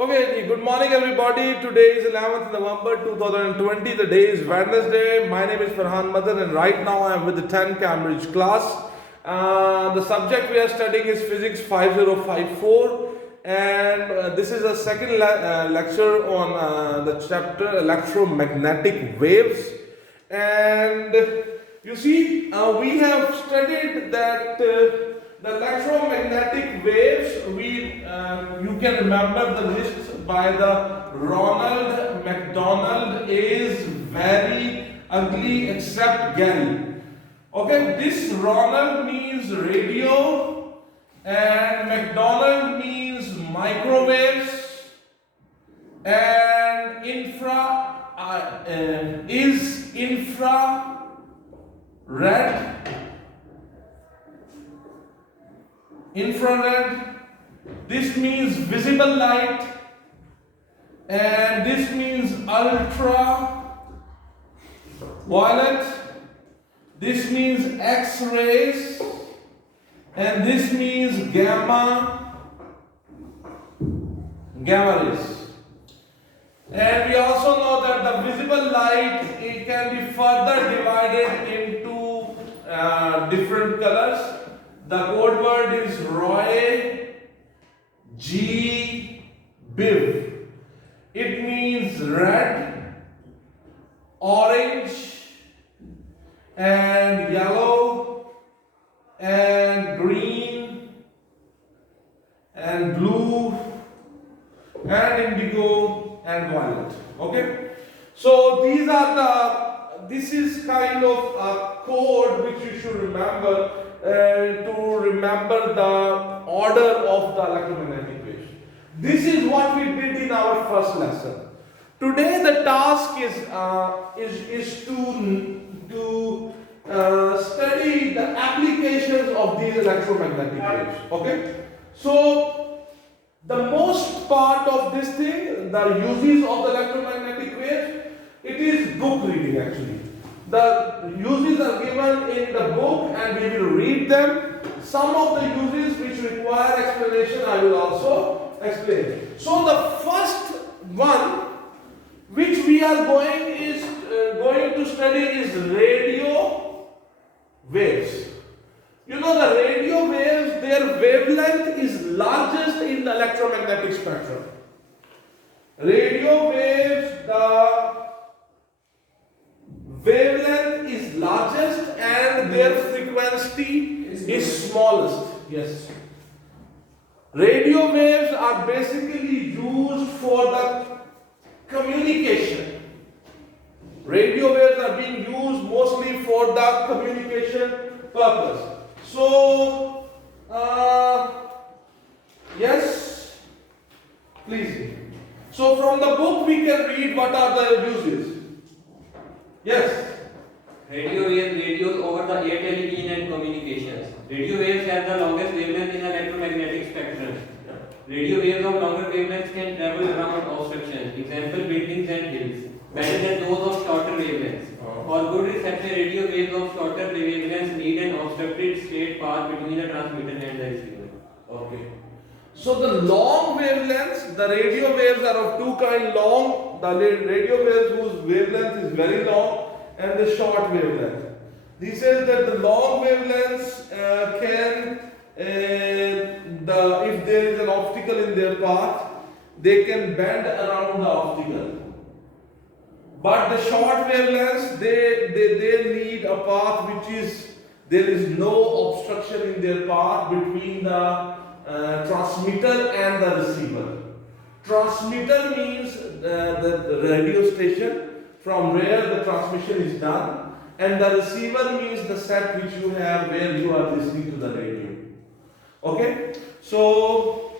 Okay, good morning everybody. Today is 11th November 2020. The day is Wednesday. My name is Ferhan Mazher and right now I am with the 10 Cambridge class. The subject we are studying is Physics 5054 and this is a second lecture on the chapter Electromagnetic Waves. And you see, we have studied that the electromagnetic waves, you can remember the list by the Ronald McDonald is very ugly except Gary. Okay, this Ronald means radio and McDonald means microwaves and infra is infrared. This means visible light and this means ultraviolet. This means X-rays and this means gamma rays. And we also know that the visible light, it can be further divided into different colors. The code word is Roy G. Biv. It means red, orange, and yellow, and green, and blue, and indigo, and violet. Okay? So this is kind of a code which you should remember to remember the order of the electromagnetic waves. This is what we did in our first lesson. Today the task is to study the applications of these electromagnetic waves. Okay? So the most part of this thing, the uses of the electromagnetic waves, it is book reading actually. The uses are given in the book and we will read them. Some of the uses which require explanation I will also explain. So the first one which we are going to study is radio waves. You know the radio waves, their wavelength is largest in the electromagnetic spectrum. Radio waves, the wavelength is largest and their frequency is smallest. Yes. Radio waves are basically used for the communication. Radio waves are being used mostly for the communication purpose. So, yes, please. So from the book we can read what are the uses. Yes. Radio waves radios over the air, television and communications. Radio waves have the longest wavelength in electromagnetic spectrum. Radio waves of longer wavelengths can travel around obstructions, example buildings and hills, better than those of shorter wavelengths. For good reception, radio waves of shorter wavelengths need an obstructed straight path between the transmitter and the receiver. Okay. So the long wavelengths, the radio waves are of two kinds: long, the radio waves whose wavelength is very long, and the short wavelength. This says that the long wavelengths if there is an obstacle in their path, they can bend around the obstacle. But the short wavelengths, they need a path which is, there is no obstruction in their path between the transmitter and the receiver. Transmitter means the radio station from where the transmission is done, and the receiver means the set which you have where you are listening to the radio. Okay? So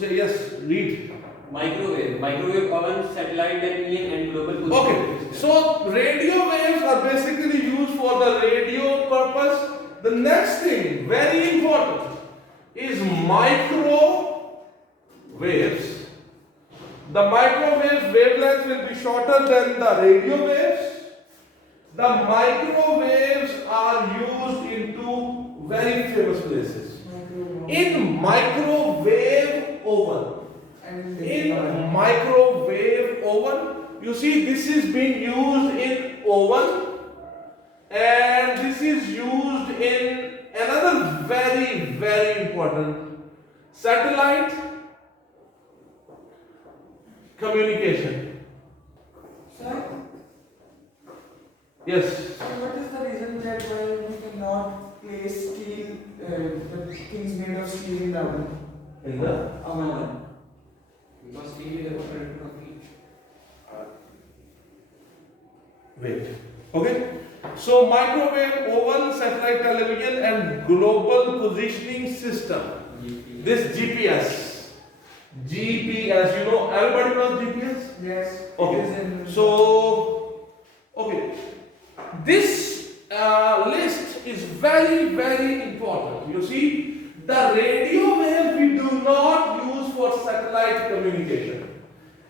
yes, read. Microwave ovens, satellite television and global position. Okay, so radio waves are basically used for the radio purpose. The next thing, very important, is microwaves. The microwave wavelength will be shorter than the radio waves. The microwaves are used in two very famous places. In microwave oven. In microwave oven, you see this is being used in oven, and this is used in another very important satellite communication. Sir, Yes. so what is the reason that why we cannot place steel, the things made of steel in the oven? In the Oven. Because steel is evaporated from heat. wait. Okay. So microwave oven, satellite television, and global positioning system. This GPS. GPS. You know, everybody knows GPS. Yes. it is Okay. in- So, okay. This list is very important. You see, the radio wave we do not use for satellite communication.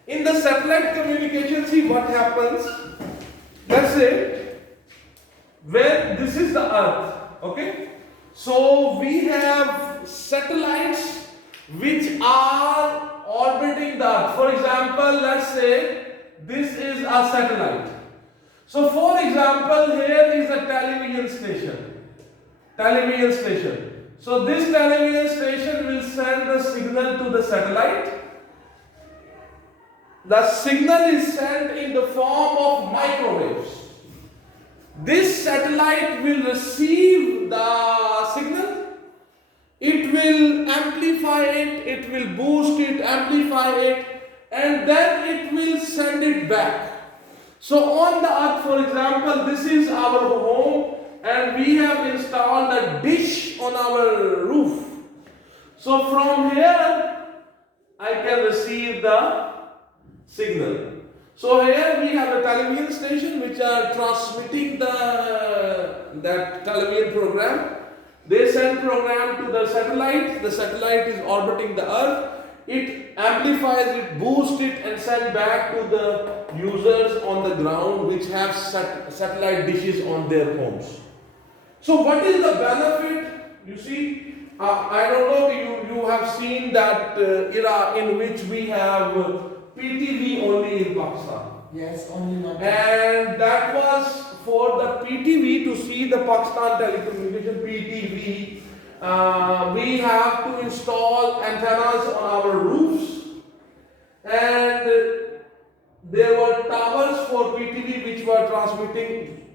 In the satellite communication, see what happens. Let's say, when this is the Earth, okay? So we have satellites which are orbiting the Earth. For example, let's say this is a satellite. So for example, here is a television station. Television station. So this television station will send the signal to the satellite. The signal is sent in the form of microwaves. This satellite will receive the signal. It will amplify it, it will boost it, amplify it, and then it will send it back. So on the Earth, for example, this is our home, and we have installed a dish on our roof. So from here, I can receive the signal. So here we have a television station which are transmitting that television program. They send program to the satellite. The satellite is orbiting the Earth. It amplifies it, boosts it, and send back to the users on the ground which have satellite dishes on their homes. So what is the benefit? You see, I don't know, you have seen that era in which we have PTV only in Pakistan. Yes, only one. And that was for the PTV to see the Pakistan telecommunication PTV. We have to install antennas on our roofs, and there were towers for PTV which were transmitting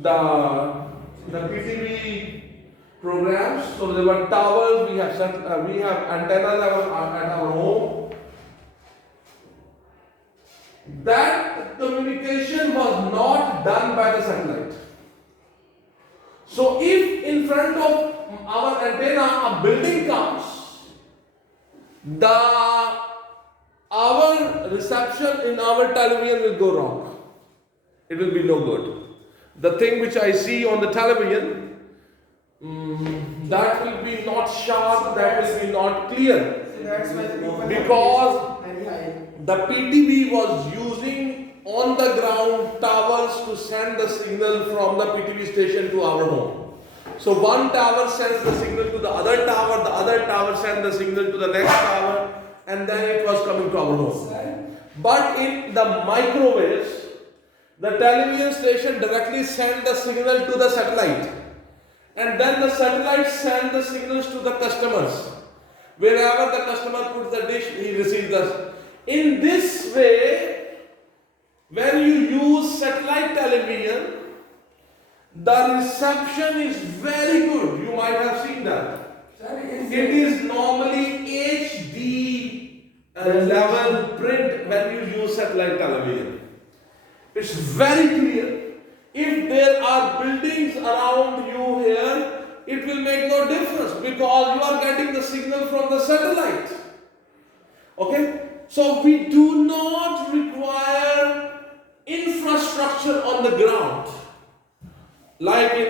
the PTV programs. So there were towers. We have antennas at our home. That communication was not done by the satellite. So if in front of our antenna a building comes, our reception in our television will go wrong. It will be no good. The thing which I see on the television, that will be not sharp, that will be not clear. So that's why the people Because very high. the PTV was using on the ground towers to send the signal from the PTV station to our home. So one tower sends the signal to the other tower sends the signal to the next tower, and then it was coming to our home. Sir, But in the microwaves, the television station directly sent the signal to the satellite, and then the satellite sent the signals to the customers. Wherever the customer puts the dish, he receives the. In this way, when you use satellite television, the reception is very good. You might have seen that. sir, It is normally HD level print when you use satellite television. It's very clear. If there are buildings around you here, it will make no difference because you are getting the signal from the satellite. Okay? So we do not require infrastructure on the ground. Like in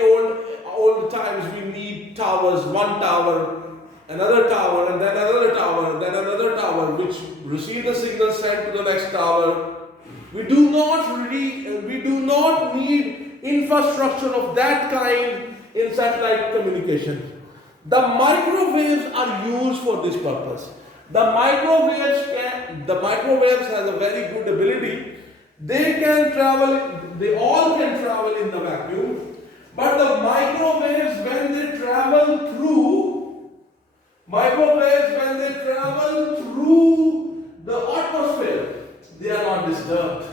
old times, we need towers, one tower, another tower, and then another tower, and then another tower, which receive the signal sent to the next tower. We do not need infrastructure of that kind in satellite communication. The microwaves are used for this purpose. The microwaves has a very good ability. They can travel, they all can travel in the vacuum, but the microwaves when they travel through the atmosphere, they are not disturbed.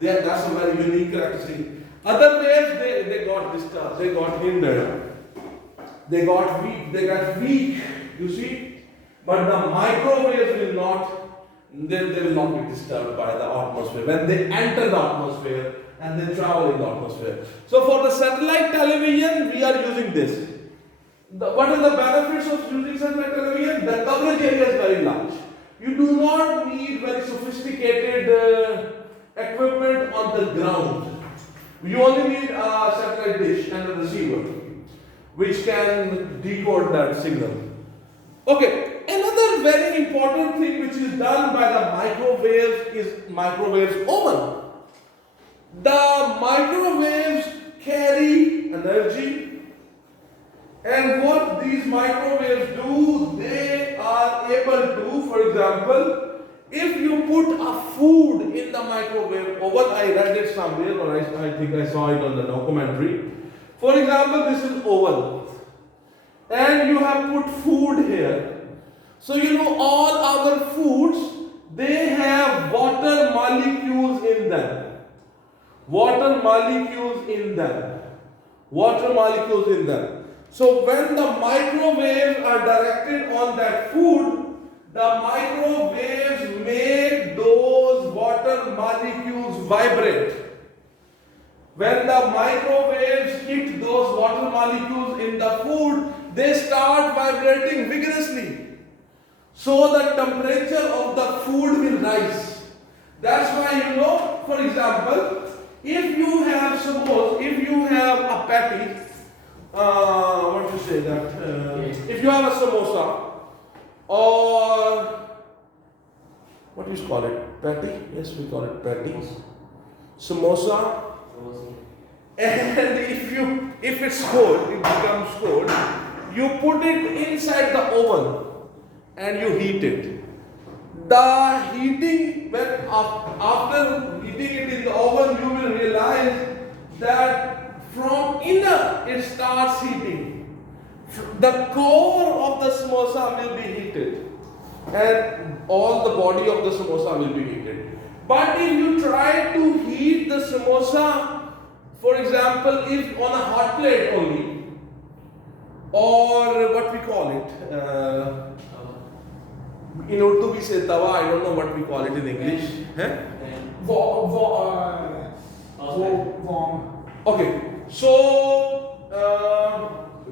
That's a very unique characteristic. Other waves, they got disturbed, they got hindered. They got weak, you see. But the microwaves will not, they will not be disturbed by the atmosphere. When they enter the atmosphere and they travel in the atmosphere. So for the satellite television, we are using this. What are the benefits of using satellite television? The coverage area is very large. You do not need very sophisticated equipment on the ground. You only need a satellite dish and a receiver, which can decode that signal. Okay, another very important thing which is done by the microwaves is microwaves oven. The microwaves carry energy, and what these microwaves do, they are able to, for example, if you put a food in the microwave oven, I read it somewhere, or I think I saw it on the documentary. For example, this is oven, and you have put food here. So you know all our foods, they have water molecules in them. Water molecules in them. Water molecules in them. So when the microwaves are directed on that food, the microwaves make those water molecules vibrate. When the microwaves hit those water molecules in the food, they start vibrating vigorously. So the temperature of the food will rise. That's why, you know, for example, if you have a patty, what to say that, if you have a samosa, or what do you call it? Patty? Yes, we call it patty. Samosa. And if it's cold, it becomes cold, you put it inside the oven and you heat it. The heating, after heating it in the oven, you will realize that from inner it starts heating. The core of the samosa will be heated, and all the body of the samosa will be heated. But if you try to heat the samosa, for example, if on a hot plate only, or what we call it, in Urdu we say tawa, I don't know what we call it in English. Warm. Okay, so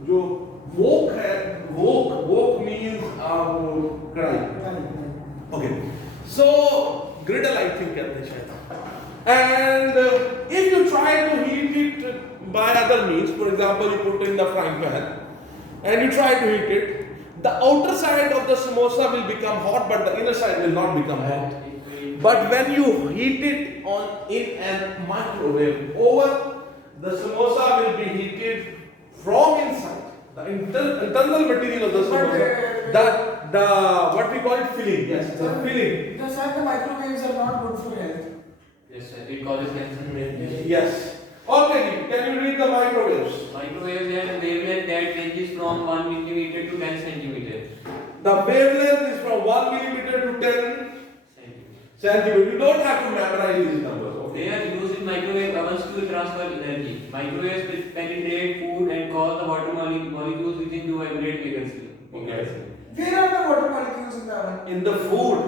जो wok है, wok means cry. Okay, so griddle I think कहते हैं शायद. And if you try to heat it by other means, for example, you put it in the frying pan and you try to heat it, the outer side of the samosa will become hot, but the inner side will not become hot. But when you heat it in a microwave oven, the samosa will be heated from inside. The internal material of the samosa, the what we call it filling. Yes, the filling. The microwaves are not good for health. Yes, sir. It causes cancer. Yes. Okay, can you read the microwaves? Microwaves have a wavelength that ranges from 1 millimeter to 10 centimeters. The wavelength is from 1 millimeter to 10 centimeters. You don't have to memorize these numbers. Okay? They are used in microwave ovens to transfer energy. Microwaves penetrate food and cause the water molecules within to vibrate vigorously. Okay. Where are the water molecules in the oven? In the food.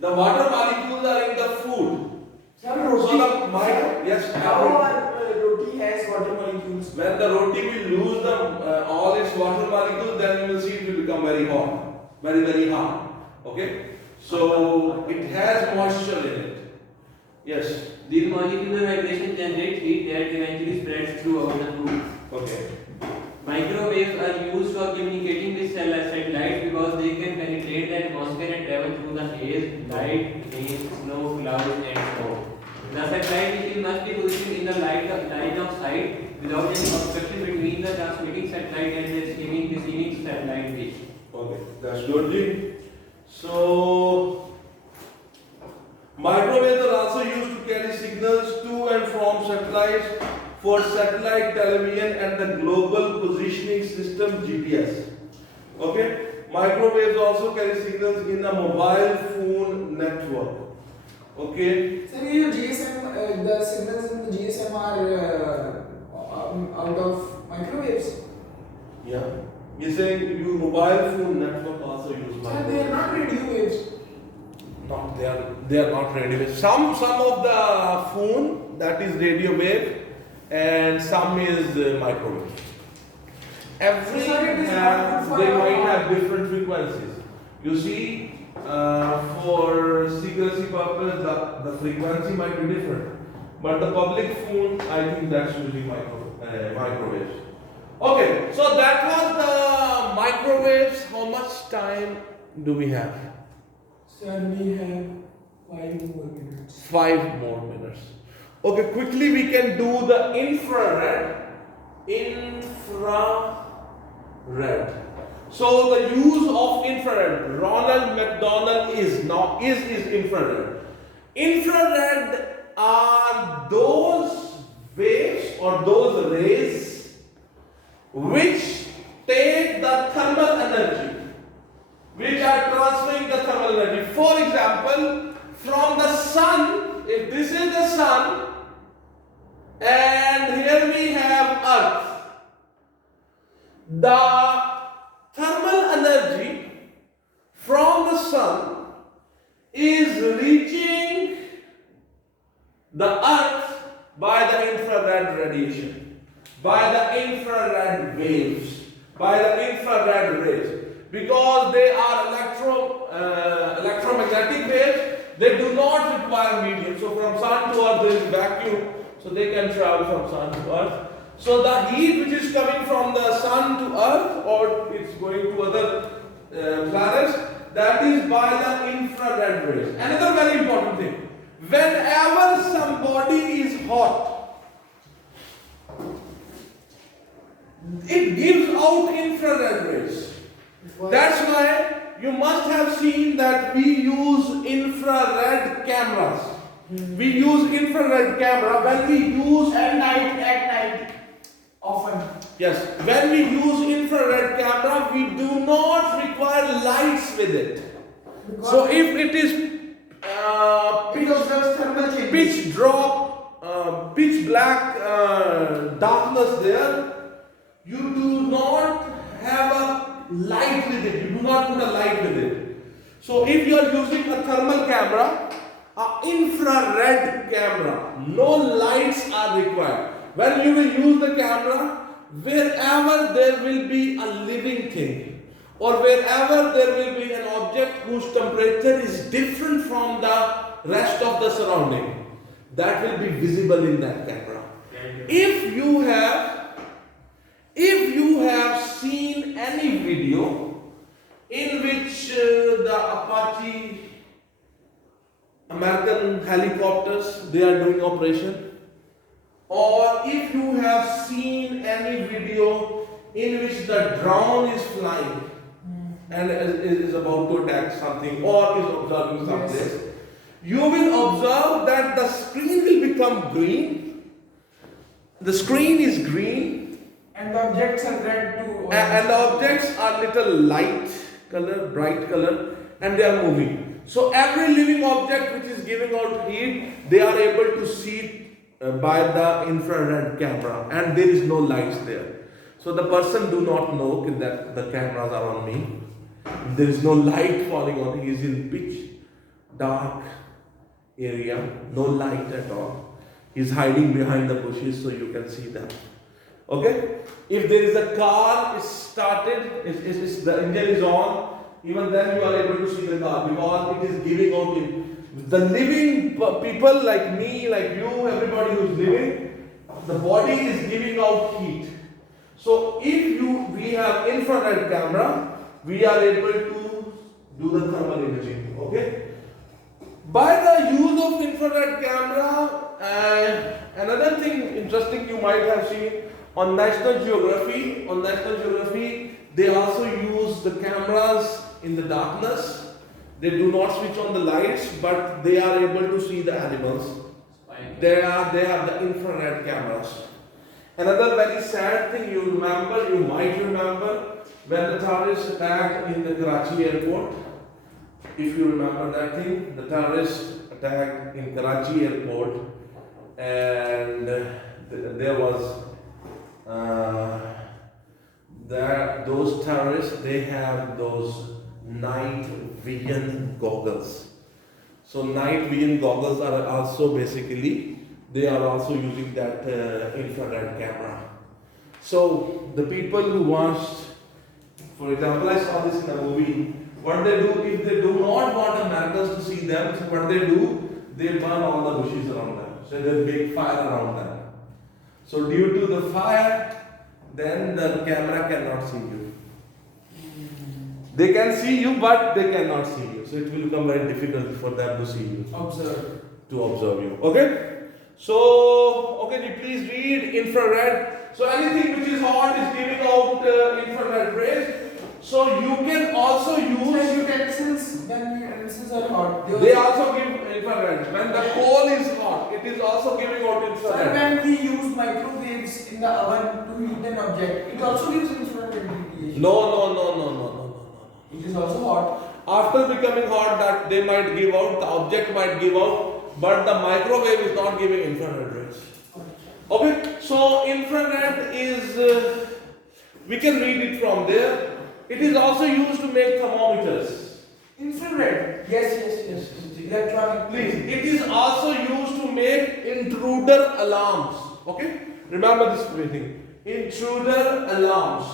The water molecules are in the food. So the roti has water molecules. When the roti will lose all its water molecules, then you will see it will become very hot, very very hard. Okay, so it has moisture in it. Yes. These molecular vibrations generate heat that eventually spreads through the food. Okay. Microwaves are used for communicating with satellites because they can penetrate the atmosphere and travel through the haze, light, rain, snow, clouds, and smoke. The satellite machine must be positioned in the line of sight without any obstruction between between the transmitting satellite and the receiving satellite dish. Okay, that's good, Ji. So, microwaves are also used to carry signals to and from satellites for satellite television and the global positioning system GPS. Okay, microwaves also carry signals in a mobile phone network. Okay. So your GSM, the signals in the GSM are out of microwaves. Yeah. You're saying your mobile phone network also use So microwaves. they are not radio waves. Not they are not radio wave. Some of the phone that is radio wave and some is microwave. Every So it is have, not for they our- might have different frequencies. You see, for secrecy purpose, the frequency might be different. But the public phone, I think that's usually microwaves. Okay, so that was the microwaves. How much time do we have? Sir, we have 5 more minutes. 5 more minutes. Okay, quickly we can do the infrared. So the use of infrared, Ronald McDonald is infrared. Infrared are those waves or those rays which take the thermal energy, which are transferring the thermal energy. For example, from the sun, if this is the sun, and here we have earth, the thermal energy from the sun is reaching the earth by the infrared radiation, by the infrared waves, by the infrared rays, because they are electromagnetic waves. They do not require medium. So from sun to earth there is vacuum, so they can travel from sun to earth. So the heat which is coming from the sun to earth, or it's going to other planets, that is by the infrared rays. Another very important thing, whenever somebody is hot, it gives out infrared rays. That's why you must have seen that we use infrared cameras. We use infrared camera when we use At night, often. yes, when we use infrared camera, we do not require lights with it. Because So if it is it observes thermal changes. pitch drop, pitch black darkness there, you do not have a light with it. You do not put a light with it. So if you are using a thermal camera, an infrared camera, no lights are required. When you will use the camera, wherever there will be a living thing, or wherever there will be an object whose temperature is different from the rest of the surrounding, that will be visible in that camera. If you have seen any video in which the Apache American helicopters, they are doing operation, or if you have seen any video in which the drone is flying and is about to attack something or is observing some Yes. place, you will observe that the screen will become green. The screen is green, And the objects are red too. and the objects are little light color, bright color, and they are moving. So every living object which is giving out heat, they are able to see by the infrared camera, and there is no lights there. So the person do not know that the cameras are on me. There is no light falling on. He is in pitch dark area, no light at all. He is hiding behind the bushes so you can see them. Okay? If there is a car, it's started, the engine is on, even then you are able to see the car because it is giving out the living people like me, like you, everybody who is living, the body is giving out heat. So if we have infrared camera, we are able to do the thermal imaging. Okay? By the use of infrared camera, another thing interesting you might have seen, On National Geography, they also use the cameras in the darkness. They do not switch on the lights, but they are able to see the animals. They have the infrared cameras. Another very sad thing you might remember, when the terrorists attacked in the Karachi airport. If you remember that thing, the terrorists attacked in Karachi airport, and there was those terrorists, they have those night vision goggles. So night vision goggles are also basically, they are also using that infrared camera. So the people who watched, for example, I saw this in a movie. What they do, if they do not want Americans to see them, so what they do, they burn all the bushes around them. So they make fire around them. So due to the fire, then the camera cannot see you. They can see you, but they cannot see you. So it will become very difficult for them to see you. To observe you. Okay? So, okay, please read infrared. So anything which is hot is giving out infrared rays. So you can also use utensils, when utensils are hot, they also give infrared. When the coal is hot, it is also giving out infrared. So when we use microwaves in the oven to heat an object, it also gives infrared radiation. No. It is also hot. After becoming hot, that they might give out, the object might give out, but the microwave is not giving infrared rays. Okay, so infrared is, we can read it from there. It is also used to make thermometers. Infrared? Yes. Electronic. Please, it is also used to make intruder alarms. Okay, remember this thing. Intruder alarms.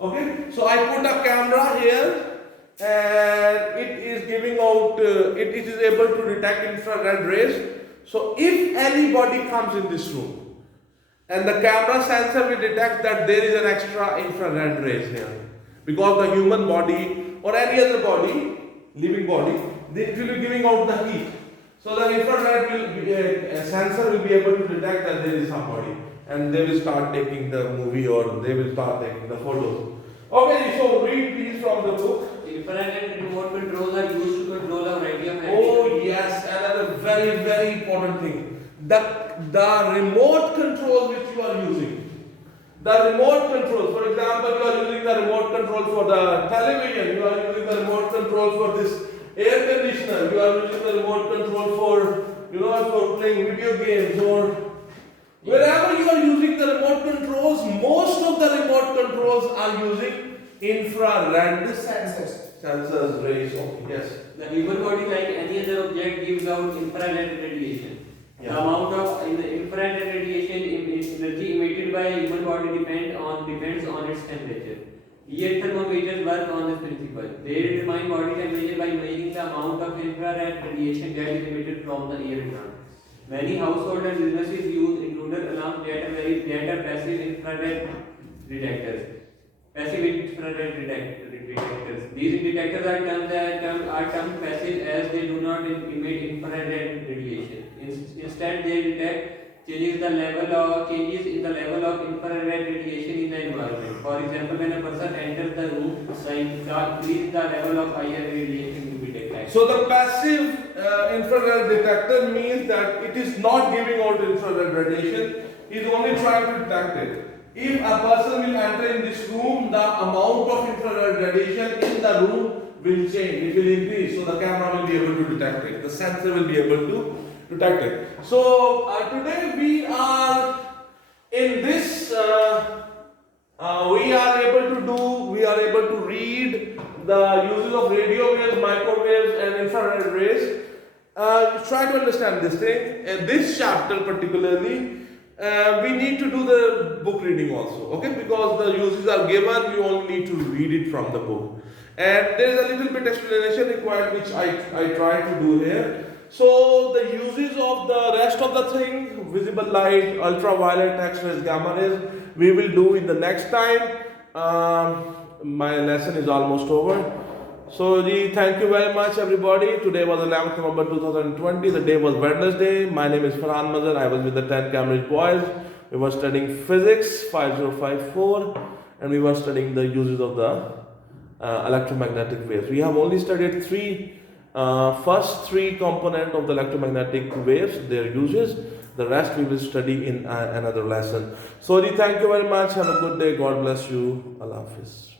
Okay, so I put a camera here and it is giving out, it is able to detect infrared rays. So if anybody comes in this room and the camera sensor will detect that there is an extra infrared rays here, because the human body or any other body, living body, it will be giving out the heat. So the infrared sensor will be able to detect that there is somebody, and they will start taking the movie or they will start taking the photos. Okay, so read please from the book. Infrared and remote controls are used to control a variety of Oh yes, another very, very important thing. The remote control which you are using. The remote control, for example, you are using the remote control for the television, you are using the remote control for this air conditioner, you are using the remote control for, for playing video games, or wherever you are using the remote controls, most of the remote controls are using infrared sensors rays. Okay, yes. The human body, like any other object, gives out infrared radiation. Yeah. The amount of infrared radiation energy emitted by a human body depends on its temperature. Ear thermometers work on this principle. They determine body temperature by measuring the amount of infrared radiation that is emitted from the ear drum. Many household and businesses use intruder alarms that are passive infrared detectors. These detectors are termed passive as they do not emit infrared radiation. Instead, they detect changes in the level of infrared radiation in the environment. For example, when a person enters the room, increase the level of higher radiation to be detected. So the passive infrared detector means that it is not giving out infrared radiation, it is only trying to detect it. If a person will enter in this room, the amount of infrared radiation in the room will change, it will increase, so the camera will be able to detect it, the sensor will be able to detect it. So today we are in this, we are able to read the uses of radio waves, microwaves and infrared rays. Try to understand this thing. In this chapter particularly, we need to do the book reading also, okay? Because the uses are given, you only need to read it from the book. And there is a little bit explanation required which I try to do here. So the uses of the rest of the thing, visible light, ultraviolet, X-rays, gamma rays, we will do in the next time. My lesson is almost over. So thank you very much everybody. Today was 11th November 2020. The day was Wednesday. My name is Ferhan Mazher. I was with the 10 Cambridge boys. we were studying physics 5054, and we were studying the uses of the electromagnetic waves. We have only studied first three component of the electromagnetic waves, their uses. The rest we will study in another lesson. So, thank you very much. Have a good day. God bless you. Allah Hafiz.